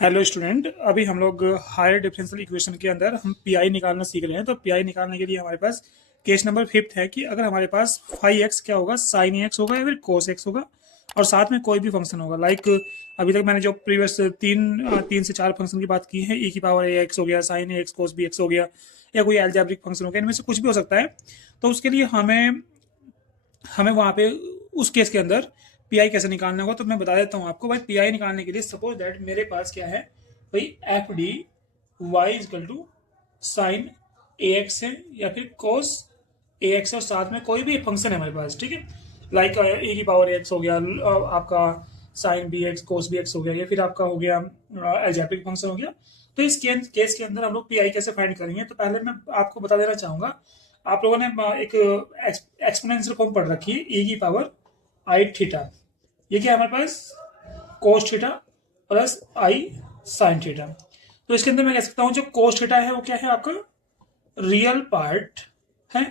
Hello student, अभी हम लोग हायर डिफरेंशियल इक्वेशन के अंदर हम पीआई निकालना सीख रहे हैं। तो पीआई निकालने के लिए हमारे पास केस नंबर 5 है कि अगर हमारे पास 5x क्या होगा, साइन एक्स होगा या फिर कोस एक्स होगा, और साथ में कोई भी फंक्शन होगा। लाइक अभी तक मैंने जो प्रीवियस तीन से चार फंक्शन की बात की है, ई की पावर ए एक्स हो गया, sign A x cos B X हो गया, या कोई एल्जेब्रिक फंक्शन हो गया, इनमें से कुछ भी हो सकता है। तो उसके लिए हमें हमें वहां पे उस केस के अंदर पीआई कैसे निकालना होगा। तो मैं बता देता हूँ आपको भाई। पीआई निकालने के लिए सपोज दैट मेरे पास क्या है भाई, F D Y is equal to sine A X है या फिर कोस ए एक्स, और साथ में कोई भी फंक्शन है हमारे पास, ठीक है। लाइक ए की पावर एक्स हो गया, आपका sine B X cos B X हो गया, या फिर आपका हो गया एल्जेब्रिक फंक्शन हो गया। तो इस केस के अंदर हम लोग पीआई कैसे फाइंड करेंगे, तो पहले मैं आपको बता देना चाहूंगा। आप लोगों ने एक एक्सपोनेंशियल फॉर्म पढ़ रखी है, ई की पावर आई थीटा। ये क्या है हमारे पास, कोस थीटा प्लस आई साइन थीटा। तो इसके अंदर मैं कह सकता हूं जो कोस थीटा है वो क्या है आपका, रियल पार्ट है,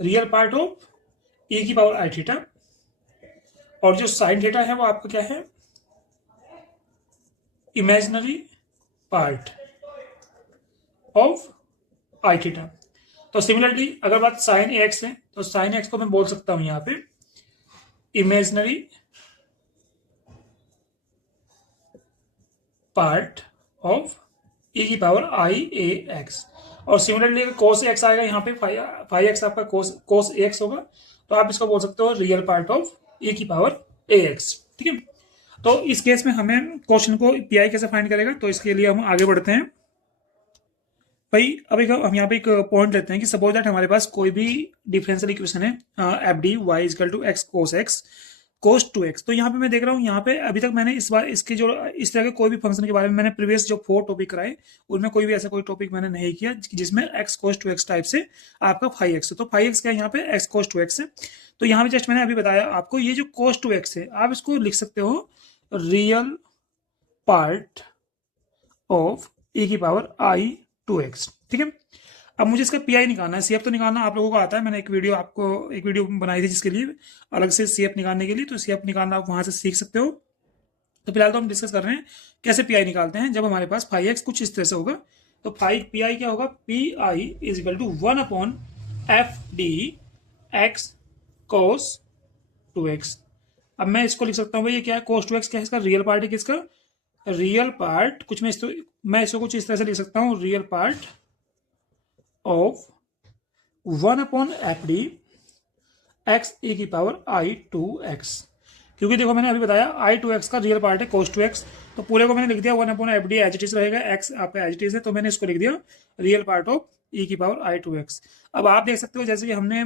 रियल पार्ट ऑफ ई की पावर आई थीटा। और जो साइन थीटा है वो आपका क्या है, imaginary part of I theta. तो सिमिलरली अगर बात साइन एक्स है, तो साइन एक्स को मैं बोल सकता हूं यहां पे इमेजिनरी पार्ट ऑफ ई की पावर आई ए एक्स। और सिमिलरली अगर कोस एक्स आएगा यहाँ पे, फाइव एक्स आपका कोस एक्स होगा, तो आप इसको बोल सकते हो रियल पार्ट ऑफ ई की पावर ए एक्स, ठीक है। तो इस केस में हमें क्वेश्चन को पीआई कैसे फाइंड करेगा, तो इसके लिए हम आगे बढ़ते हैं भाई। अब एक हम यहाँ पे एक पॉइंट लेते हैं कि सपोज दैट हमारे पास कोई भी डिफरेंशियल इक्वेशन है, F D Y is equal to X cos X cos two X. तो यहाँ पे मैं देख रहा हूँ, यहाँ पे अभी तक मैंने इस बार इसके जो इस तरह के कोई भी फंक्शन के बारे में मैंने प्रीवियस जो 4 टॉपिक कराए उनमें कोई भी ऐसा कोई टॉपिक मैंने नहीं किया जिसमें X cos two X type से आपका 5x है। तो 5x क्या है यहाँ पे, एक्स कोस टू एक्स है। तो यहाँ पे जस्ट मैंने अभी बताया आपको, ये जो कोस टू एक्स है आप इसको लिख सकते हो रियल पार्ट ऑफ ई की पावर आई टू एक्स, ठीक है। अब मुझे इसका पीआई निकालना है, सीएफ तो निकालना आप लोगों को आता है। मैंने एक वीडियो बनाई थी जिसके लिए अलग से सीएफ निकालने के लिए, तो सीएफ निकालना आप वहां से सीख सकते हो। तो फिलहाल तो हम डिस्कस कर रहे हैं कैसे पीआई निकालते हैं। जब हमारे पास 5x कुछ इस तरह से होगा, तो 5 पीआई क्या होगा, P I is equal to 1/f(d) x cos 2x। अब मैं इसको लिख सकता हूँ भाई, ये क्या है, cos 2x क्या है, इसका रियल पार्ट है किसका, रियल पार्ट कुछ मैं इसको कुछ इस तरह से लिख सकता हूँ, real part of 1/f(d) x e की पावर आई टू एक्स। क्योंकि देखो मैंने अभी बताया आई टू एक्स का रियल पार्ट है कोस टू एक्स, तो पूरे को मैंने लिख दिया 1/f(d) एज इट इज रहेगा, एक्स आपका एज इट इज है, तो मैंने इसको लिख दिया रियल पार्ट ऑफ ई की पावर आई टू एक्स। अब आप देख सकते हो जैसे कि हमने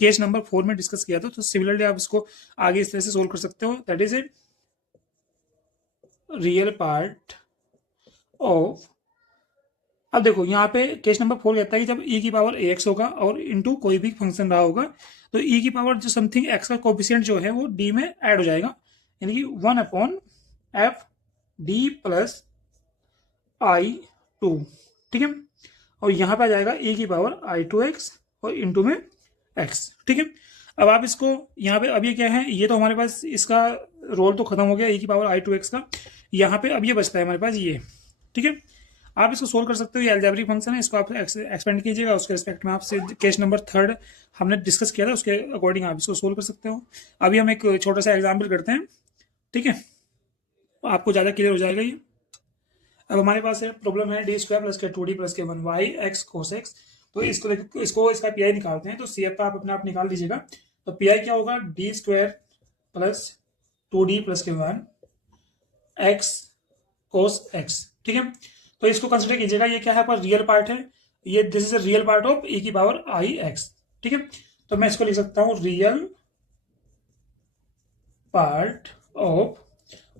केस नंबर 4 में डिस्कस किया था, तो सिमिलरली आप इसको आगे इस तरह से सोल्व कर सकते हो। That is a real part of, अब देखो यहाँ पे केस नंबर 4 कहता है कि जब ई की पावर एक्स होगा और इनटू कोई भी फंक्शन रहा होगा, तो ई की पावर जो समथिंग एक्स का कोफिशिएंट जो है वो डी में ऐड हो जाएगा, यानी कि 1/f(d) प्लस आई टू, ठीक है। और यहाँ पे आ जाएगा ई की पावर आई टू एक्स और इंटू में एक्स, ठीक है। अब आप इसको यहाँ पे, अब ये क्या है, ये तो हमारे पास इसका रोल तो खत्म हो गया ई की पावर आई टू एक्स का। यहाँ पे अब ये बचता है हमारे पास ये, ठीक है। आप इसको सोल्व कर सकते हो, ये अलजेब्रिक फंक्शन है, इसको आप एक्सपेंड कीजिएगा उसके रिस्पेक्ट में। आपसे केस नंबर 3 हमने डिस्कस किया था, उसके अकॉर्डिंग आप इसको सोल्व कर सकते हो। अभी हम एक छोटा सा एग्जाम्पल करते हैं, ठीक है, आपको ज़्यादा क्लियर हो जाएगा ये। अब हमारे पास है प्रॉब्लम है डी स्क्वायर प्लस के 2d प्लस के 1y एक्स कोस एक्स। तो इसको इसका पीआई निकालते हैं, तो सी एफ का आप अपने आप निकाल लीजिएगा। तो पीआई क्या होगा, D square plus 2d plus के 1 एक्स कोस एक्स, ठीक है। तो इसको कंसिडर कीजिएगा, ये क्या है आपका रियल पार्ट है, ये this is a real part of e की पावर आई एक्स, ठीक है। तो मैं इसको लिख सकता हूं real part of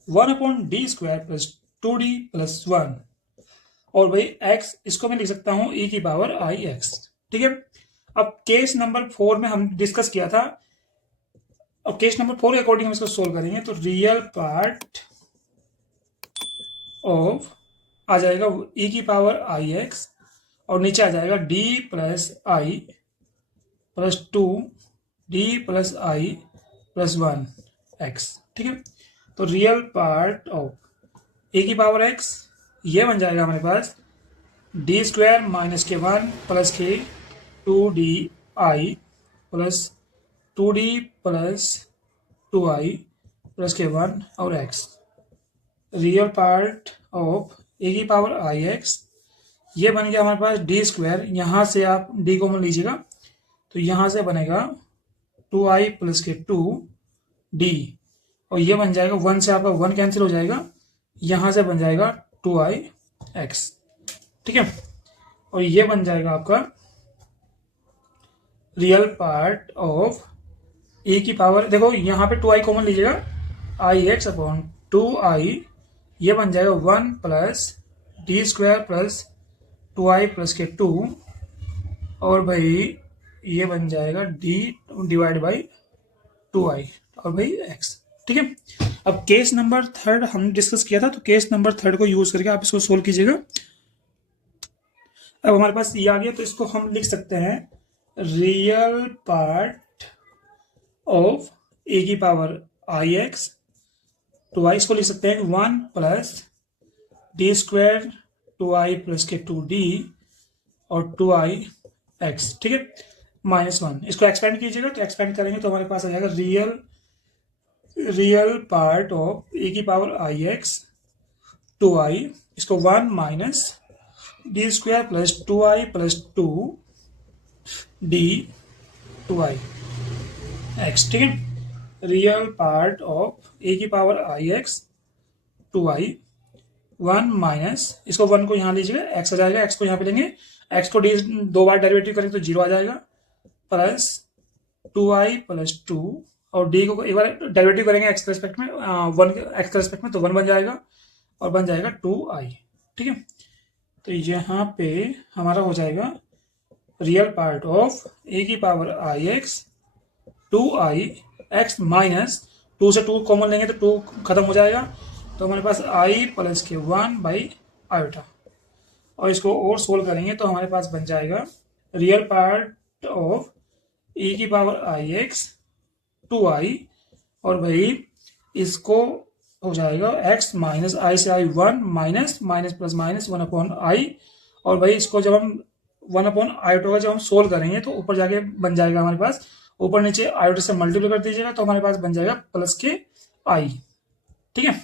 1/d square plus 2d plus 1, और भाई एक्स इसको मैं लिख सकता हूं ई की पावर आई एक्स, ठीक है। अब केस नंबर 4 में हम डिस्कस किया था, और केस नंबर 4 के अकॉर्डिंग हम इसको सोल्व करेंगे। तो रियल पार्ट ऑफ आ जाएगा ई की पावर आई एक्स, और नीचे आ जाएगा डी प्लस आई प्लस 2 डी प्लस आई प्लस 1 एक्स, ठीक है। तो रियल पार्ट ऑफ ए की पावर एक्स, ये बन जाएगा हमारे पास डी स्क्वायर माइनस के 1 प्लस के 2 D plus 2d plus 2i plus के 1 और x। Real part of a की पावर आई एक्स, ये बन गया हमारे पास डी स्क्वायर, यहाँ से आप डी कॉमन लीजिएगा तो यहाँ से बनेगा 2i प्लस के 2d, और ये बन जाएगा 1 से आपका 1 कैंसिल हो जाएगा, यहाँ से बन जाएगा 2ix। ठीक है, और ये बन जाएगा आपका रियल पार्ट ऑफ ए की पावर, देखो यहाँ पे 2i कॉमन लीजिएगा, आई एक्स अपॉन 2i, ये बन जाएगा 1 plus D square plus 2i plus के 2, और भाई ये बन जाएगा d डिवाइड बाई 2i और भाई x। ठीक है, अब केस नंबर 3 हम डिस्कस किया था, तो केस नंबर 3 को यूज करके आप इसको सोल्व कीजिएगा। अब हमारे पास ये आ गया, तो इसको हम लिख सकते हैं रियल पार्ट ऑफ ए की पावर आई एक्स, तो आई इसको लिख सकते हैं 1 plus D square 2i plus के 2d और 2ix। ठीक है, -1, इसको एक्सपेंड कीजिएगा, तो एक्सपेंड करेंगे तो हमारे पास आ जाएगा रियल पार्ट ऑफ ए की पावर आई एक्स 2i, इसको 1 minus D square plus 2i plus 2d 2ix। ठीक है, रियल पार्ट ऑफ ए की power i x 2i 1 minus, इसको 1 को यहाँ लीजिएगा, x आ जाएगा, x को यहाँ पे लेंगे, x को दो बार डेरिवेटिव करेंगे तो 0 आ जाएगा, प्लस 2i प्लस 2, और d को एक बार डेरिवेटिव करेंगे x के रेस्पेक्ट में, 1 x के रेस्पेक्ट में, तो 1 बन जाएगा और बन जाएगा 2i। ठीक है, तो यहाँ पे हमारा हो जाएगा रियल पार्ट ऑफ ए की power i x 2i x minus 2 से 2 कॉमन लेंगे तो 2 खत्म हो जाएगा, तो हमारे पास i प्लस के 1 बाई आयोटा, और इसको और सोल्व करेंगे तो हमारे पास बन जाएगा रियल पार्ट ऑफ e की पावर आई एक्स 2i, और भाई इसको हो जाएगा x माइनस आई से आई 1 minus minus plus minus 1 upon I, और भाई इसको जब हम 1 अपॉन आयोटा का जब हम सोल्व करेंगे तो ऊपर जाके बन जाएगा हमारे पास, ऊपर नीचे आयोटा से मल्टीप्लाई कर दीजिएगा तो हमारे पास बन जाएगा प्लस के आई। ठीक है,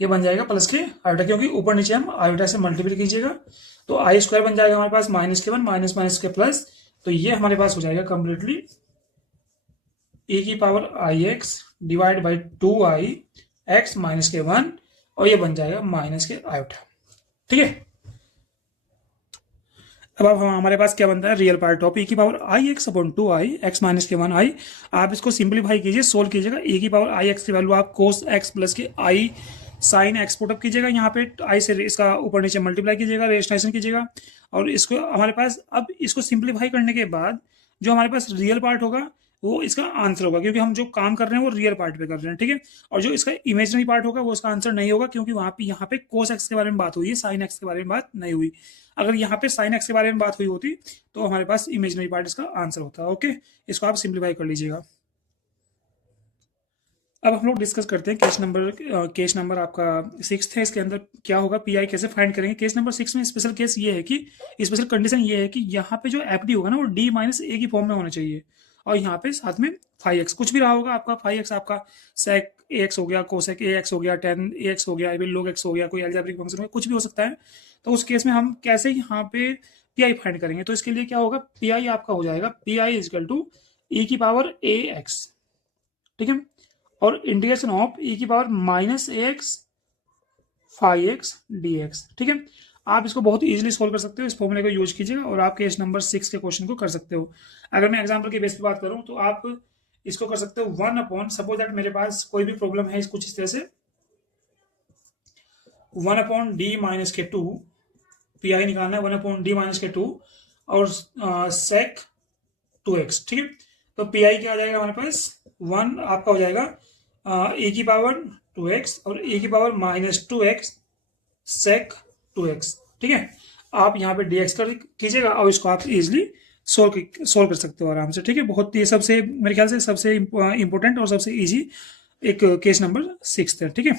ये बन जाएगा प्लस के आयोटा, क्योंकि ऊपर नीचे हम आयोटा से मल्टीप्लाई कीजिएगा, तो आई स्क्वायर बन जाएगा हमारे पास माइनस के 1 माइनस माइनस के प्लस, तो ये हमारे पास हो जाएगा कंप्लीटली ए की power i x divide by 2i x minus के 1, और ये बन जाएगा माइनस के आयोटा। ठीक है, अब हमारे पास क्या बनता है रियल पार्ट ऑफ ए की power i x upon 2i x minus के 1i। आप इसको सिंप्लीफाई कीजिए, सोल्व कीजिएगा, ए की पावर आई एक्स की वैल्यू आप कोस x प्लस के i साइन एक्स पुटअप कीजिएगा, यहाँ पे आई से इसका ऊपर नीचे मल्टीप्लाई कीजिएगा, रेशनलाइजेशन कीजिएगा, और इसको हमारे पास अब इसको सिंप्लीफाई करने के बाद जो हमारे पास रियल पार्ट होगा वो इसका आंसर होगा, क्योंकि हम जो काम कर रहे हैं वो रियल पार्ट पे कर रहे हैं। ठीक है, और जो इसका इमेजिनरी पार्ट होगा वो इसका आंसर नहीं होगा, क्योंकि वहां पे यहाँ पे कोस एक्स के बारे में बात हुई है, साइन एक्स के बारे में बात नहीं हुई। अगर यहाँ पे साइन एक्स के बारे में बात हुई होती तो हमारे पास इमेजिनरी पार्ट इसका आंसर होता। ओके, इसको आप सिंप्लीफाई कर लीजिएगा। अब हम लोग डिस्कस करते हैं केस नंबर आपका 6 है, इसके अंदर क्या होगा, पीआई कैसे फाइंड करेंगे। केस नंबर 6 में स्पेशल केस ये है कि स्पेशल कंडीशन ये है कि यहाँ पे जो एफडी होगा ना वो डी माइनस ए की फॉर्म में होना चाहिए, और यहाँ पे साथ में 5x कुछ भी रहा होगा आपका, 5x आपका sec ax हो गया, cosec ax हो गया, tan ax हो गया, log x हो गया, कोई अलजेब्रिक फंक्शन हो गया, कुछ भी हो सकता है। तो उस केस में हम कैसे यहाँ पे पी आई फाइंड करेंगे, तो इसके लिए क्या होगा, पी आई आपका हो जाएगा पी आई इजकल टू ई की पावर ए एक्स। ठीक है, और इंटीग्रेशन ऑफ ई की पावर माइनस ए एक्स 5x dx। ठीक है, आप इसको बहुत इजीली सोल्व कर सकते हो, इस फॉर्मूले को यूज कीजिएगा और आप केस नंबर 6 के क्वेश्चन को कर सकते हो। अगर मैं एग्जांपल के बेस पे बात करूं तो आप इसको कर सकते हो 1 अपॉन, सपोज दैट मेरे पास कोई भी प्रॉब्लम है कुछ इस तरह से, 1 अपॉन डी माइनस के 2, पी आई निकालना है 1 अपॉन डी माइनस के 2 और सेक 2x। ठीक है, तो पी आई क्या आ जाएगा हमारे पास, 1 आपका हो जाएगा ए की पावर 2x और ए की पावर माइनस 2x सेक 2x। ठीक है, आप यहाँ पे dx कर कीजिएगा और इसको आप इजीली सोल्व कर सकते हो आराम से। ठीक है, बहुत ये सबसे मेरे ख्याल से सबसे इंपॉर्टेंट और सबसे इजी एक केस नंबर 6 है। ठीक है।